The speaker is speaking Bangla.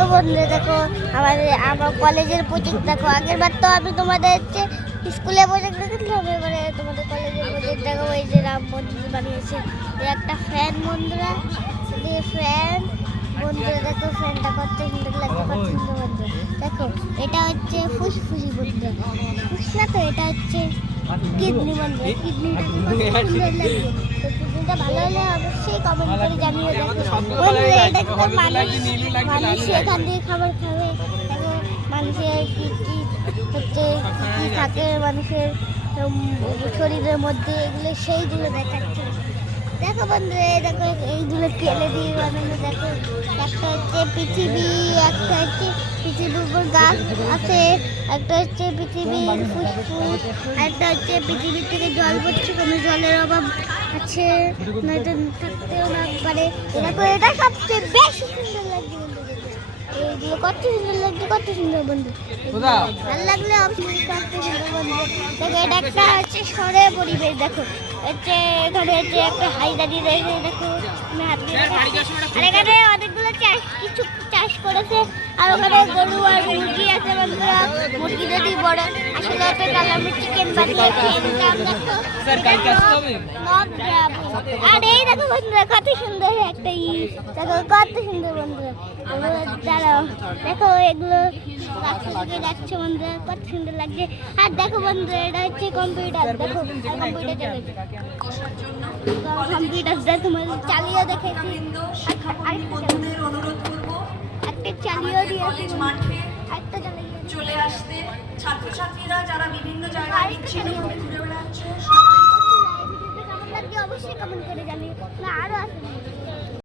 হ্যালো বন্ধুরা, দেখো আমার কলেজের প্রজেক্ট দেখো। আগের বার তো আমি তোমাদের হচ্ছে স্কুলে প্রজেক্ট দেখেছিলাম, এবারে তোমাদের কলেজের প্রজেক্ট দেখো। এই যে রাম মন্দির বানিয়েছে, একটা ফ্যান বন্ধুরা, ফ্যান বন্ধুরা দেখো, ফ্যানটা কত সুন্দর লাগছে, কত সুন্দর বন্ধু। দেখো এটা হচ্ছে ফুসফুসি বন্ধুরা, ফুসলা তো, এটা হচ্ছে কিডনি বন্ধুরা, কিডনিটা সুন্দর লাগছে। তো কিডনিটা ভালো হলে অবশ্যই কমেন্ট করে জানিয়ে। দেখো বন্ধুরা, এটা কিন্তু মানুষ এখান থেকে খাবার খাবে। দেখো মানুষের কি কি হচ্ছে, কি থাকে মানুষের শরীরের মধ্যে, এগুলো সেইগুলো দেখাচ্ছে। দেখো বন্ধুরা, দেখো এইগুলো কেলে দিয়ে বানানো। দেখো একটা হচ্ছে পৃথিবী, একটা হচ্ছে পৃথিবীর উপর গাছ আছে, একটা হচ্ছে পৃথিবীর ফুসফুস, একটা হচ্ছে পৃথিবীর থেকে জল পড়ছে, কোনো জলের অভাব আছে, নয়তো থাকতেও না পারে। দেখো এটা সবচেয়ে বেশি সুন্দর লাগছে বন্ধু, এইগুলো কত সুন্দর লাগছে, কত সুন্দর বন্ধু। ভালো লাগলে অবশ্যই কত সুন্দর বন্ধু। দেখো এটা একটা হচ্ছে শহরের পরিবেশ। দেখো হচ্ছে এখানে হচ্ছে একটা হাই দাঁড়িয়ে রয়েছে। দেখো আমি হাত দিয়ে আর এখানে অনেকগুলো কিছু চাষ করেছে, আর ওখানে গরু আর মুরগি আছে বন্ধুরা। মুরগি যদি বড় আসলে ওটা তাহলে আমি চিকেন বানিয়ে খেয়ে নিতাম। দেখো আর এই দেখো বন্ধুরা, কত সুন্দর একটা দেখো, কত সুন্দর বন্ধুরা। দাঁড়াও, দেখো এগুলো রাস্তা থেকে যাচ্ছে বন্ধুরা, কত সুন্দর লাগছে। আর দেখো বন্ধুরা, এটা হচ্ছে কম্পিউটার। দেখো কম্পিউটার চলেছে, কম্পিউটারটা তোমার চালিয়ে দেখেছি, একটা চালিয়ে দিয়েছি, একটা চালিয়ে চলে আসতে ছাত্রছাত্রীরা যারা বিভিন্ন জায়গায় বিচ্ছিন্ন ঘুরে বেড়াচ্ছে অবশ্যই কমেন্ট করে জানিয়ে। না আরো আছে।